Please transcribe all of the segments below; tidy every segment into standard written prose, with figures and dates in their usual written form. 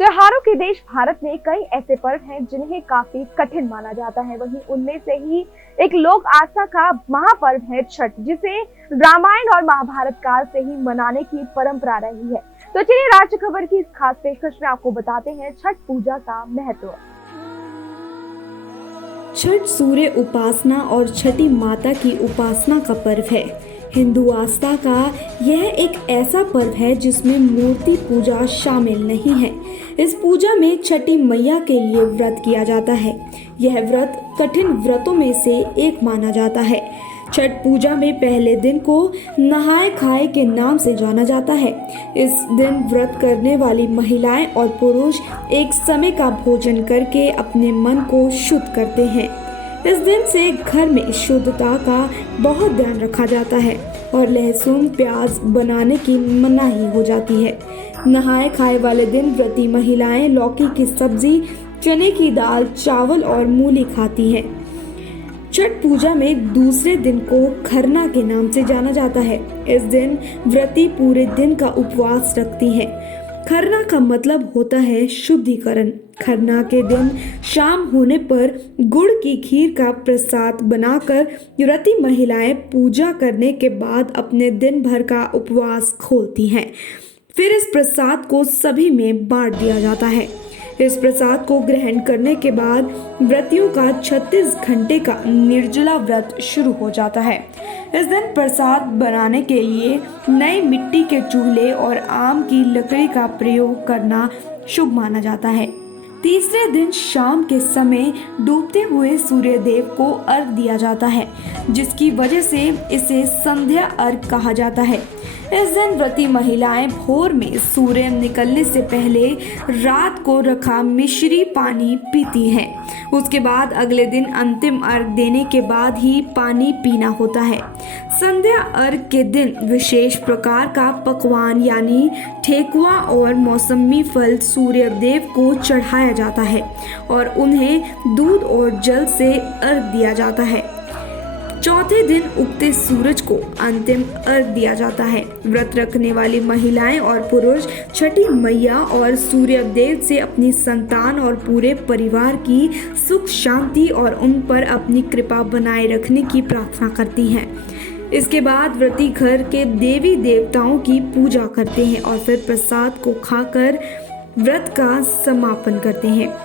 त्योहारों के देश भारत में कई ऐसे पर्व हैं जिन्हें काफी कठिन माना जाता है। वहीं उनमें से ही एक लोक आस्था का महापर्व है छठ, जिसे रामायण और महाभारत काल से ही मनाने की परंपरा रही है। तो चलिए राष्ट्र खबर की इस खास पेशकश में आपको बताते हैं छठ पूजा का महत्व। छठ सूर्य उपासना और छठी माता की उपासना का पर्व है। हिंदू आस्था का यह एक ऐसा पर्व है जिसमें मूर्ति पूजा शामिल नहीं है। इस पूजा में छठी मैया के लिए व्रत किया जाता है। यह व्रत कठिन व्रतों में से एक माना जाता है। छठ पूजा में पहले दिन को नहाए खाए के नाम से जाना जाता है। इस दिन व्रत करने वाली महिलाएं और पुरुष एक समय का भोजन करके अपने मन को शुद्ध करते हैं। इस दिन से घर में शुद्धता का बहुत ध्यान रखा जाता है और लहसुन प्याज बनाने की मनाही हो जाती है। नहाए खाए वाले दिन व्रती महिलाएं लौकी की सब्जी, चने की दाल, चावल और मूली खाती हैं। छठ पूजा में दूसरे दिन को खरना के नाम से जाना जाता है। इस दिन व्रती पूरे दिन का उपवास रखती हैं। खरना का मतलब होता है शुद्धिकरण। खरना के दिन शाम होने पर गुड़ की खीर का प्रसाद बनाकर व्रती महिलाएं पूजा करने के बाद अपने दिन भर का उपवास खोलती हैं। फिर इस प्रसाद को सभी में बांट दिया जाता है। इस प्रसाद को ग्रहण करने के बाद व्रतियों का 36 घंटे का निर्जला व्रत शुरू हो जाता है। इस दिन प्रसाद बनाने के लिए नए मिट्टी के चूल्हे और आम की लकड़ी का प्रयोग करना शुभ माना जाता है। तीसरे दिन शाम के समय डूबते हुए सूर्य देव को अर्घ दिया जाता है, जिसकी वजह से इसे संध्या अर्घ कहा जाता है। इस दिन व्रती महिलाएं भोर में सूर्य निकलने से पहले रात को रखा मिश्री पानी पीती हैं। उसके बाद अगले दिन अंतिम अर्घ देने के बाद ही पानी पीना होता है। संध्या अर्घ के दिन विशेष प्रकार का पकवान यानी ठेकुआ और मौसमी फल सूर्य देव को चढ़ाया जाता है और उन्हें दूध और जल से अर्घ दिया जाता है। चौथे दिन उगते सूरज को अंतिम अर्घ दिया जाता है। व्रत रखने वाली महिलाएं और पुरुष छठी मैया और सूर्य देव से अपनी संतान और पूरे परिवार की सुख शांति और उन पर अपनी कृपा बनाए रखने की प्रार्थना करती हैं। इसके बाद व्रती घर के देवी देवताओं की पूजा करते हैं और फिर प्रसाद को खाकर व्रत का समापन करते हैं।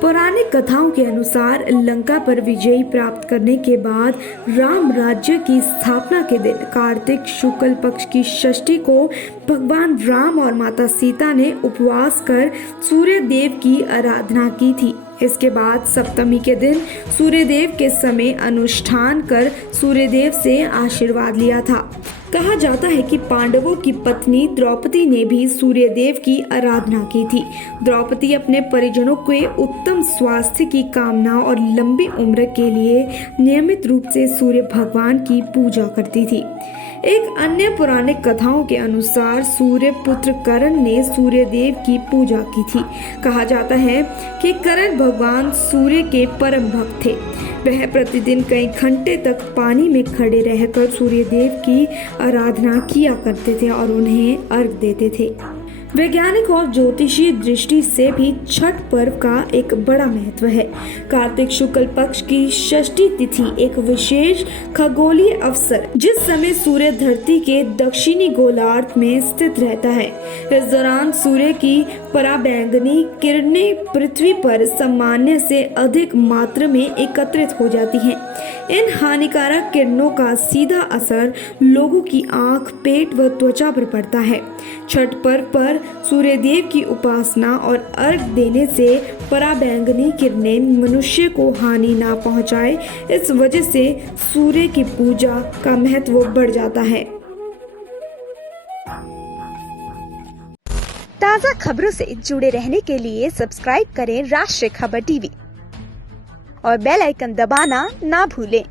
पौराणिक कथाओं के अनुसार लंका पर विजय प्राप्त करने के बाद राम राज्य की स्थापना के दिन कार्तिक शुक्ल पक्ष की षष्ठी को भगवान राम और माता सीता ने उपवास कर सूर्य देव की आराधना की थी। इसके बाद सप्तमी के दिन सूर्यदेव के समय अनुष्ठान कर सूर्यदेव से आशीर्वाद लिया था। कहा जाता है कि पांडवों की पत्नी द्रौपदी ने भी सूर्यदेव की आराधना की थी। द्रौपदी अपने परिजनों के उत्तम स्वास्थ्य की कामना और लंबी उम्र के लिए नियमित रूप से सूर्य भगवान की पूजा करती थी। एक अन्य पौराणिक कथाओं के अनुसार सूर्य पुत्र कर्ण ने सूर्य देव की पूजा की थी। कहा जाता है कि कर्ण भगवान सूर्य के परम भक्त थे। वह प्रतिदिन कई घंटे तक पानी में खड़े रहकर सूर्य देव की आराधना किया करते थे और उन्हें अर्घ देते थे। वैज्ञानिक और ज्योतिषीय दृष्टि से भी छठ पर्व का एक बड़ा महत्व है। कार्तिक शुक्ल पक्ष की षष्ठी तिथि एक विशेष खगोलीय अवसर जिस समय सूर्य धरती के दक्षिणी गोलार्ध में स्थित रहता है। इस दौरान सूर्य की पराबैंगनी किरणें पृथ्वी पर सामान्य से अधिक मात्रा में एकत्रित हो जाती हैं। इन हानिकारक किरणों का सीधा असर लोगों की आंख, पेट व त्वचा पर पड़ता है। छठ पर्व पर सूर्यदेव की उपासना और अर्घ देने से पराबैंगनी किरणें मनुष्य को हानि ना पहुंचाए, इस वजह से सूर्य की पूजा का महत्व बढ़ जाता है। ताज़ा खबरों से जुड़े रहने के लिए सब्सक्राइब करें राष्ट्रीय खबर टीवी और बेल आइकन दबाना ना भूलें।